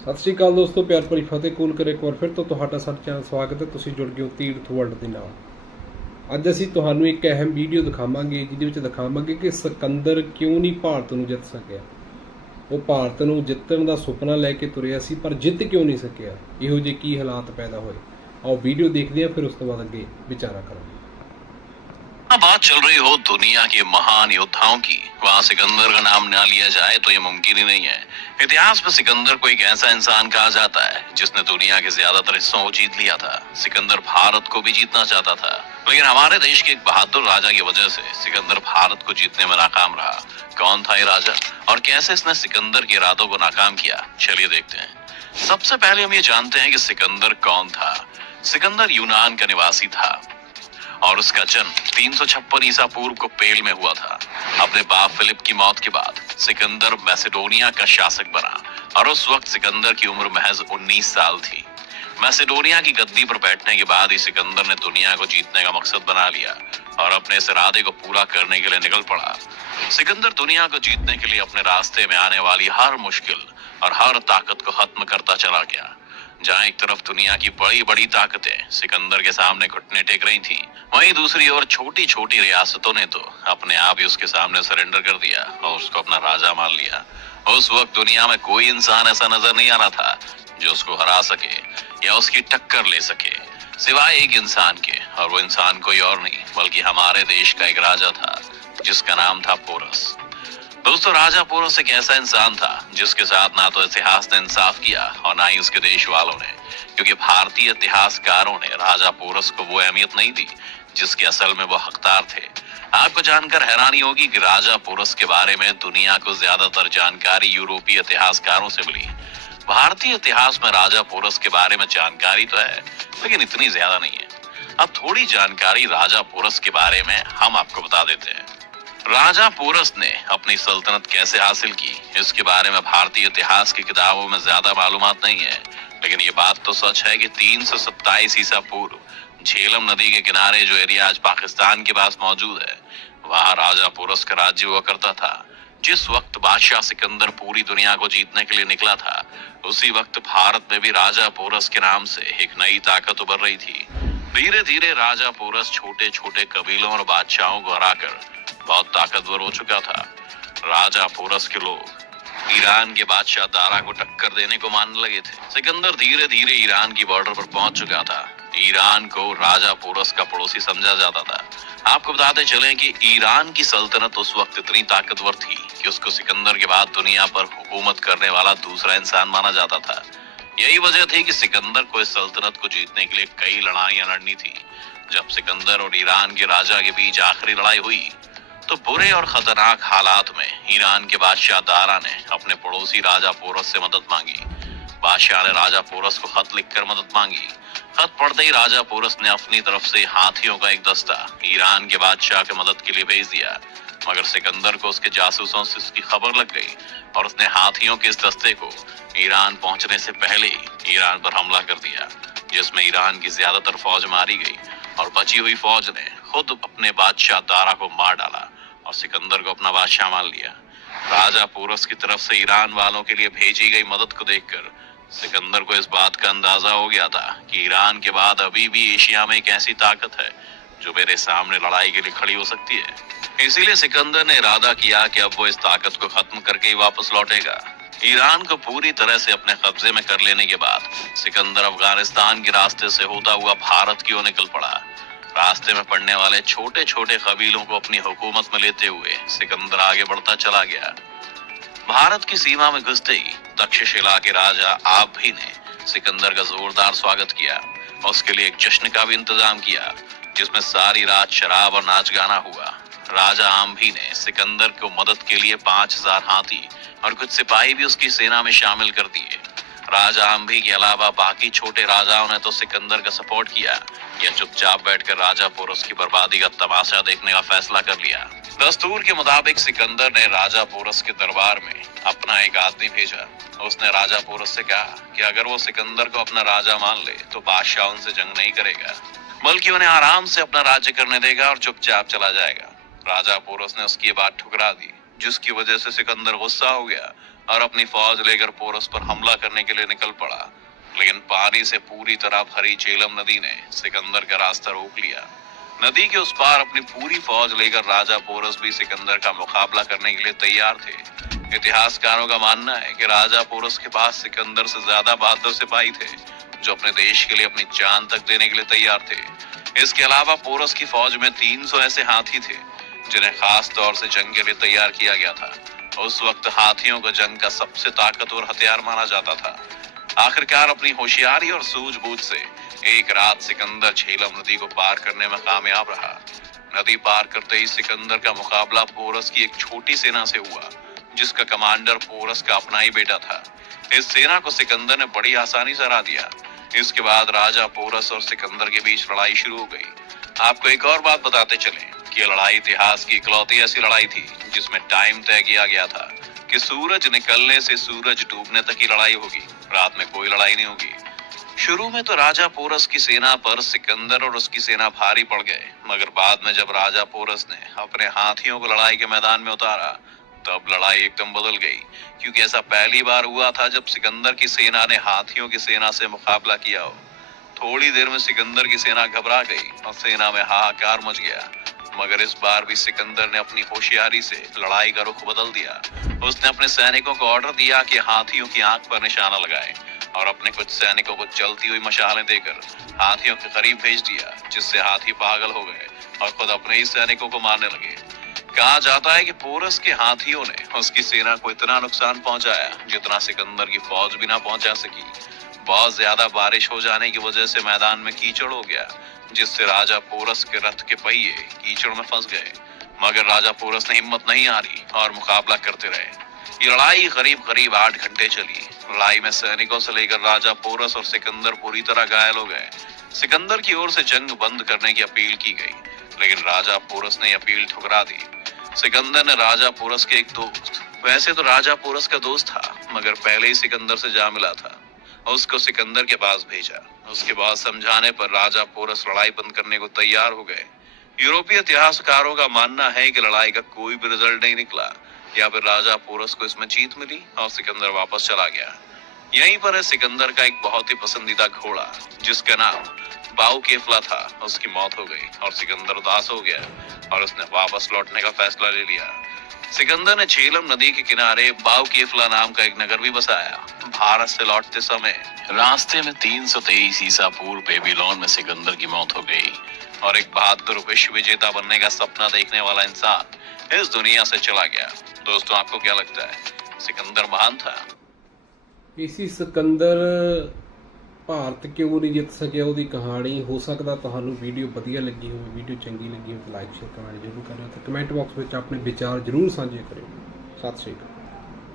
ਸਤਿ ਸ਼੍ਰੀ ਅਕਾਲ ਦੋਸਤੋ, ਪਿਆਰ ਭਰੀ ਫਤਿਹ ਕੂਲ ਕਰੇ ਇੱਕ ਵਾਰ ਫਿਰ ਤੋਂ ਤੁਹਾਡਾ ਸਾਡੇ ਚੈਨਲ ਸਵਾਗਤ ਹੈ। ਤੁਸੀਂ ਜੁੜ ਗਏ ਹੋ ਤੀਰਥ ਵਰਲਡ ਦੇ ਨਾਲ। ਅੱਜ ਅਸੀਂ ਤੁਹਾਨੂੰ ਇੱਕ ਅਹਿਮ ਵੀਡੀਓ ਦਿਖਾਵਾਂਗੇ, ਜਿਹਦੇ ਵਿੱਚ ਦਿਖਾਵਾਂਗੇ ਕਿ ਸਿਕੰਦਰ ਕਿਉਂ ਨਹੀਂ ਭਾਰਤ ਨੂੰ ਜਿੱਤ ਸਕਿਆ। ਉਹ ਭਾਰਤ ਨੂੰ ਜਿੱਤਣ ਦਾ ਸੁਪਨਾ ਲੈ ਕੇ ਤੁਰਿਆ ਸੀ, ਪਰ ਜਿੱਤ ਕਿਉਂ ਨਹੀਂ ਸਕਿਆ? ਇਹੋ ਜਿਹੇ ਕੀ ਹਾਲਾਤ ਪੈਦਾ ਹੋਏ? ਆਓ ਵੀਡੀਓ ਦੇਖਦੇ ਹਾਂ, ਫਿਰ ਉਸ ਤੋਂ ਬਾਅਦ ਅੱਗੇ ਵਿਚਾਰਾ ਕਰਾਂਗੇ। बात चल रही हो दुनिया के महान योद्धाओं की, वहाँ सिकंदर का नाम ना लिया जाए तो ये मुमकिन ही नहीं है। इतिहास में सिकंदर को एक ऐसा इंसान कहा जाता है, जिसने दुनिया के ज़्यादातर हिस्सों को जीत लिया था। सिकंदर भारत को भी जीतना चाहता था। लेकिन हमारे देश के एक बहादुर राजा की वजह से सिकंदर भारत को जीतने में नाकाम रहा। कौन था ये राजा? और कैसे इसने सिकंदर के इरादों को नाकाम किया? चलिए देखते हैं। सबसे पहले हम ये जानते हैं कि सिकंदर कौन था। सिकंदर यूनान का निवासी था। और उसका जन्म तीन सौ छप्पन ईसा पूर्व को पेल में हुआ था। अपने बाप फिलिप की मौत के बाद सिकंदर मैसेडोनिया का शासक बना और उस वक्त सिकंदर की उम्र महज 19 साल थी। मैसेडोनिया की गद्दी पर बैठने के बाद ही सिकंदर ने दुनिया को जीतने का मकसद बना लिया और अपने इस इरादे को पूरा करने के लिए निकल पड़ा। सिकंदर दुनिया को जीतने के लिए अपने रास्ते में आने वाली हर मुश्किल और हर ताकत को खत्म करता चला गया। जहाँ एक तरफ़ दुनिया की बड़ी बड़ी ताकतें सिकंदर के सामने घुटने टेक रही थीं, वहीं दूसरी ओर छोटी छोटी रियासतों ने तो अपने आप ही उसके सामने सरेंडर कर दिया और उसको अपना राजा मान लिया। उस वक्त दुनिया में कोई इंसान ऐसा नज़र नहीं आ रहा था जो उसको हरा सके या उसकी टक्कर ले सके। सिवाय एक इंसान के, और वो इंसान कोई और नहीं, बल्कि हमारे देश का एक राजा था, जिसका नाम था पोरस। दोस्तों राजा पोरस एक ऐसा इंसान था, जिसके साथ ना तो इतिहास ने इंसाफ किया और ना ही उसके देश वालों ने। क्योंकि भारतीय इतिहासकारों ने राजा पोरस को वो अहमियत नहीं दी, जिसके असल में वो हकदार थे। आपको जानकर हैरानी होगी कि राजा पोरस के बारे में दुनिया को ज़्यादातर जानकारी यूरोपीय इतिहासकारों से मिली। भारतीय इतिहास में राजा पोरस के बारे में जानकारी तो है, लेकिन इतनी ज़्यादा नहीं है। अब थोड़ी जानकारी राजा पोरस के बारे में हम आपको बता देते हैं। राजा पोरस ने अपनी सल्तनत कैसे हासिल की? इसके बारे में भारतीय इतिहास की किताबों में ज़्यादा मालूमात नहीं है। लेकिन ये बात तो सच है कि तीन सौ सत्ताईस ईसा पूर्व झेलम नदी के किनारे जो एरिया आज पाकिस्तान के पास मौजूद है, वहाँ राजा पोरस का राज्य हुआ करता था। जिस वक्त बादशाह सिकंदर पूरी दुनिया को जीतने के लिए निकला था, उसी वक्त भारत में भी राजा पोरस के नाम से एक नई ताकत उभर रही थी। धीरे धीरे राजा पोरस छोटे छोटे कबीलों और बादशाहों को हराकर बहुत ताकतवर हो चुका था। राजा पोरस के लोग ईरान के बादशाह दारा को टक्कर देने को मानने लगे थे। सिकंदर धीरे धीरे ईरान की बॉर्डर पर पहुँच चुका था। ईरान को राजा पोरस का पड़ोसी समझा जाता था। आपको बताते चलें कि ईरान की सल्तनत उस वक्त इतनी ताकतवर थी कि उसको सिकंदर के बाद दुनिया पर हुकूमत करने वाला दूसरा इंसान माना जाता था। यही वजह थी कि सिकंदर को इस सल्तनत को जीतने के लिए कई लड़ाइयाँ लड़नी थी। जब सिकंदर और ईरान के राजा के बीच आखिरी लड़ाई हुई तो बुरे और खतरनाक हालात में ईरान के बादशाह दारा ने अपने पड़ोसी राजा पोरस से मदद मांगी। बादशाह ने राजा पोरस को खत लिखकर मदद मांगी। खत पढ़ते ही राजा पोरस ने अपनी तरफ़ से हाथियों का एक दस्ता ईरान के बादशाह के मदद के लिए भेज दिया। मगर सिकंदर को उसके जासूसों से उसकी खबर लग गई और उसने हाथियों के इस दस्ते को ईरान पहुँचने से पहले ईरान पर हमला कर दिया, जिसमें ईरान की ज़्यादातर फौज मारी गई और बची हुई फौज ने खुद अपने बादशाह दारा को मार डाला। और सिकंदर को अपना बादशाह मान लिया। राजा पोरस की तरफ़ से ईरान वालों के लिए भेजी गई मदद को देखकर सिकंदर को इस बात का अंदाज़ा हो गया था कि ईरान के बाद अभी भी एशिया में एक ऐसी ताकत है जो मेरे सामने लड़ाई के लिए खड़ी हो सकती है। इसीलिए सिकंदर ने इरादा किया कि अब वो इस ताकत को खत्म करके ही वापस लौटेगा। ईरान को पूरी तरह से अपने कब्जे में कर लेने के बाद सिकंदर अफ़गानिस्तान के रास्ते से होता हुआ भारत की ओर निकल पड़ा। रास्ते में पड़ने वाले छोटे छोटे कबीलों को अपनी हुकूमत में लेते हुए सिकंदर आगे बढ़ता चला गया। भारत की सीमा में घुसते ही तक्षशिला के राजा आप भी ने सिकंदर का जोरदार स्वागत किया और उसके लिए एक जश्न का भी इंतज़ाम किया, जिसमें सारी रात शराब और नाच गाना हुआ। राजा आम्भी ने सिकंदर को मदद के लिए पाँच हज़ार हाथी और कुछ सिपाही भी उसकी सेना में शामिल कर दिए। राजा आम्भी के अलावा बाकी छोटे राजाओं ने तो सिकंदर का सपोर्ट किया। या चुपचाप बैठकर राजा पोरस की बर्बादी का तमाशा देखने का फैसला कर लिया। दस्तूर के मुताबिक सिकंदर ने राजा पोरस के दरबार में अपना एक आदमी भेजा। उसने राजा पोरस से कहा कि अगर वो सिकंदर को अपना राजा मान ले तो बादशाह उनसे जंग नहीं करेगा। बल्कि उन्हें आराम से अपना राज्य करने देगा और चुपचाप चला जाएगा। राजा पोरस ने उसकी बात ठुकरा दी, जिसकी वजह से सिकंदर गुस्सा हो गया और अपनी फौज लेकर पोरस पर हमला करने के लिए निकल पड़ा। लेकिन पानी से पूरी तरह भरी झेलम नदी ने सिकंदर का रास्ता रोक लिया। नदी के उस पार अपनी पूरी फौज लेकर राजा पोरस भी सिकंदर का मुकाबला करने के लिए तैयार थे। इतिहासकारों का मानना है कि राजा पोरस के पास सिकंदर से ज़्यादा बहादुर सिपाही थे, जो अपने देश के लिए अपनी जान तक देने के लिए तैयार थे। इसके अलावा पोरस की फौज में 300 ऐसे हाथी थे, जिन्हें खास तौर से जंग के लिए तैयार किया गया था। उस वक्त हाथियों को जंग का सबसे ताकतवर हथियार माना जाता था। आखिरकार अपनी होशियारी और सूझबूझ से एक रात सिकंदर झेलम नदी को पार करने में कामयाब रहा। नदी पार करते ही सिकंदर का मुकाबला पोरस की एक छोटी सेना से हुआ, जिसका कमांडर पोरस का अपना ही बेटा था। इस सेना को सिकंदर ने बड़ी आसानी से हरा दिया। इसके बाद राजा पोरस और सिकंदर के बीच लड़ाई शुरू हो गई। आपको एक और बात बताते चले। कि लड़ाई इतिहास की इकलौती ऐसी लड़ाई थी, जिसमें टाइम तय किया गया था कि सूरज निकलने से सूरज डूबने तक की लड़ाई होगी। रात में कोई लड़ाई नहीं होगी। शुरू में तो राजा पोरस की सेना पर सिकंदर और उसकी सेना भारी पड़ गए। मगर बाद में जब राजा पोरस ने अपने हाथियों को लड़ाई के मैदान में उतारा, तब लड़ाई एकदम बदल गई। क्योंकि ऐसा पहली बार हुआ था जब सिकंदर की सेना ने हाथियों की सेना से मुकाबला किया हो। थोड़ी देर में सिकंदर की सेना घबरा गई और सेना में हाहाकार मच गया। मगर इस बार भी सिकंदर ने अपनी होशियारी से लड़ाई का रुख बदल दिया। उसने अपने सैनिकों को ऑर्डर दिया कि हाथियों की आँख पर निशाना लगाएँ और अपने कुछ सैनिकों को जलती हुई मशालें देकर हाथियों के करीब भेज दिया, जिससे हाथी पागल हो गए और खुद अपने ही सैनिकों को मारने लगे। कहा जाता है कि पोरस के हाथियों ने उसकी सेना को इतना नुकसान पहुँचाया जितना सिकंदर की फौज भी ना पहुँचा सकी। बहुत ज़्यादा बारिश हो जाने की वजह से मैदान में कीचड़ हो गया, जिससे राजा पोरस के रथ के पहिए कीचड़ में फंस गए। मगर राजा पोरस ने हिम्मत नहीं हारी और मुकाबला करते रहे। ये लड़ाई करीब करीब आठ घंटे चली। लड़ाई में सैनिकों से लेकर राजा पोरस और सिकंदर पूरी तरह घायल हो गए। सिकंदर की ओर से जंग बंद करने की अपील की गई, लेकिन राजा पोरस ने अपील ठुकरा दी। सिकंदर ने राजा पोरस के एक दोस्त, वैसे तो राजा पोरस का दोस्त था, मगर पहले ही सिकंदर से जा मिला था। उसको सिकंदर के पास भेजा। उसके बाद समझाने पर राजा पोरस लड़ाई बंद करने को तैयार हो गए। यूरोपीय इतिहासकारों का मानना है कि लड़ाई का कोई भी रिज़ल्ट नहीं निकला, या फिर राजा पोरस को इसमें जीत मिली और सिकंदर वापस चला गया। यहीं पर है सिकंदर का एक बहुत ही पसंदीदा घोड़ा, जिसका नाम बाऊ केफला था। उसकी मौत हो गई और सिकंदर उदास हो गया और उसने वापस लौटने का फैसला ले लिया। सिकंदर ने झेलम नदी के किनारे बाव केफला नाम का एक नगर भी बसाया। भारत से लौटते समय रास्ते में 323 ईसा पूर्व बेबीलोन में सिकंदर की मौत हो गई और एक बहादुर विश्व विजेता बनने का सपना देखने वाला इंसान इस दुनिया से चला गया। दोस्तों, आपको क्या लगता है? सिकंदर महान था। इसी सिकंदर ਭਾਰਤ ਕਿਉਂ ਨਹੀਂ ਜਿੱਤ ਸਕਿਆ, ਉਹਦੀ ਕਹਾਣੀ ਹੋ ਸਕਦਾ ਤੁਹਾਨੂੰ ਵੀਡੀਓ ਵਧੀਆ ਲੱਗੀ ਹੋਵੇ, ਵੀਡੀਓ ਚੰਗੀ ਲੱਗੀ ਹੋਵੇ ਤਾਂ ਲਾਈਕ ਸ਼ੇਅਰ ਕਰਨਾ ਜ਼ਰੂਰ ਕਰਿਓ ਤੇ ਕਮੈਂਟ ਬਾਕਸ ਵਿੱਚ ਆਪਣੇ ਵਿਚਾਰ ਜ਼ਰੂਰ ਸਾਂਝੇ ਕਰਿਓ। ਸਤਿ ਸ਼੍ਰੀ ਅਕਾਲ।